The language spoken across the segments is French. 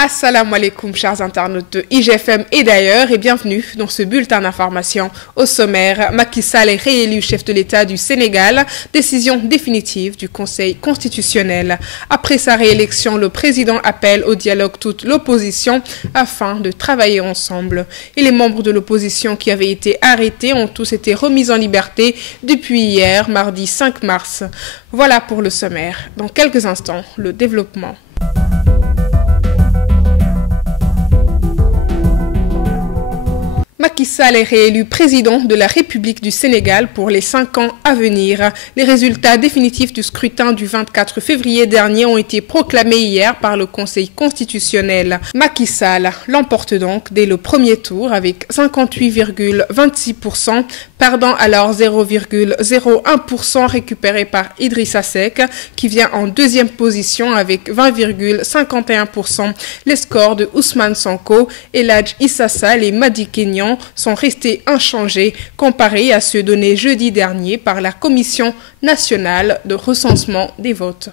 Assalamu alaikum chers internautes de IGFM et d'ailleurs et bienvenue dans ce bulletin d'information. Au sommaire, Macky Sall est réélu chef de l'État du Sénégal, décision définitive du Conseil constitutionnel. Après sa réélection, le président appelle au dialogue toute l'opposition afin de travailler ensemble. Et les membres de l'opposition qui avaient été arrêtés ont tous été remis en liberté depuis hier, mardi 5 mars. Voilà pour le sommaire. Dans quelques instants, le développement. Macky Sall est réélu président de la République du Sénégal pour les 5 ans à venir. Les résultats définitifs du scrutin du 24 février dernier ont été proclamés hier par le Conseil constitutionnel. Macky Sall l'emporte donc dès le premier tour avec 58,26%, perdant alors 0,01% récupéré par Idrissa Seck qui vient en deuxième position avec 20,51%. Les scores de Ousmane Sonko, Eladj Issa Sall et Madi Kenya sont restés inchangés comparés à ceux donnés jeudi dernier par la Commission nationale de recensement des votes.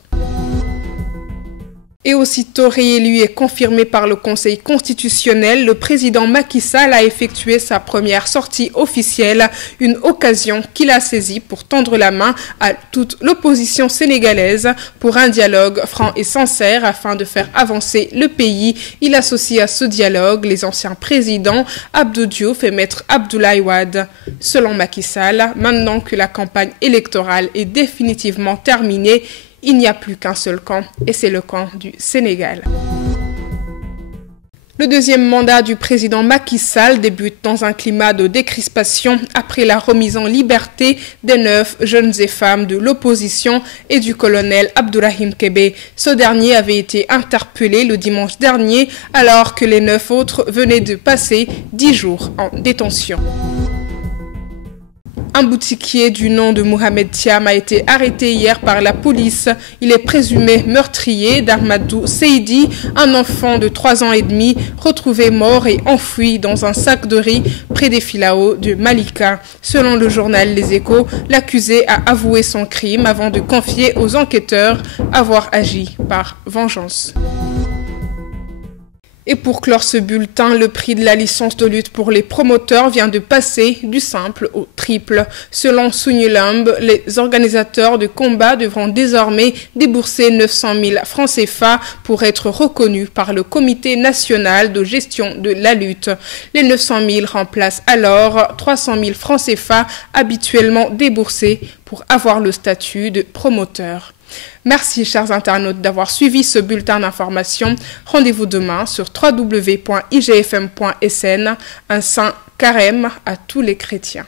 Et aussitôt réélu et confirmé par le Conseil constitutionnel, le président Macky Sall a effectué sa première sortie officielle, une occasion qu'il a saisie pour tendre la main à toute l'opposition sénégalaise pour un dialogue franc et sincère afin de faire avancer le pays. Il associe à ce dialogue les anciens présidents Abdou Diouf et Maître Abdoulaye Wade. Selon Macky Sall, maintenant que la campagne électorale est définitivement terminée, il n'y a plus qu'un seul camp, et c'est le camp du Sénégal. Le deuxième mandat du président Macky Sall débute dans un climat de décrispation après la remise en liberté des 9 jeunes et femmes de l'opposition et du colonel Abdourahim Kébé. Ce dernier avait été interpellé le dimanche dernier alors que les 9 autres venaient de passer 10 jours en détention. Un boutiquier du nom de Mohamed Thiam a été arrêté hier par la police. Il est présumé meurtrier d'Ahmadou Seydi, un enfant de 3 ans et demi, retrouvé mort et enfoui dans un sac de riz près des Filao de Malika. Selon le journal Les Échos, l'accusé a avoué son crime avant de confier aux enquêteurs avoir agi par vengeance. Et pour clore ce bulletin, le prix de la licence de lutte pour les promoteurs vient de passer du simple au triple. Selon Sunulamb, les organisateurs de combat devront désormais débourser 900 000 francs CFA pour être reconnus par le Comité national de gestion de la lutte. Les 900 000 remplacent alors 300 000 francs CFA habituellement déboursés pour avoir le statut de promoteur. Merci chers internautes d'avoir suivi ce bulletin d'information. Rendez-vous demain sur www.igfm.sn. Un saint carême à tous les chrétiens.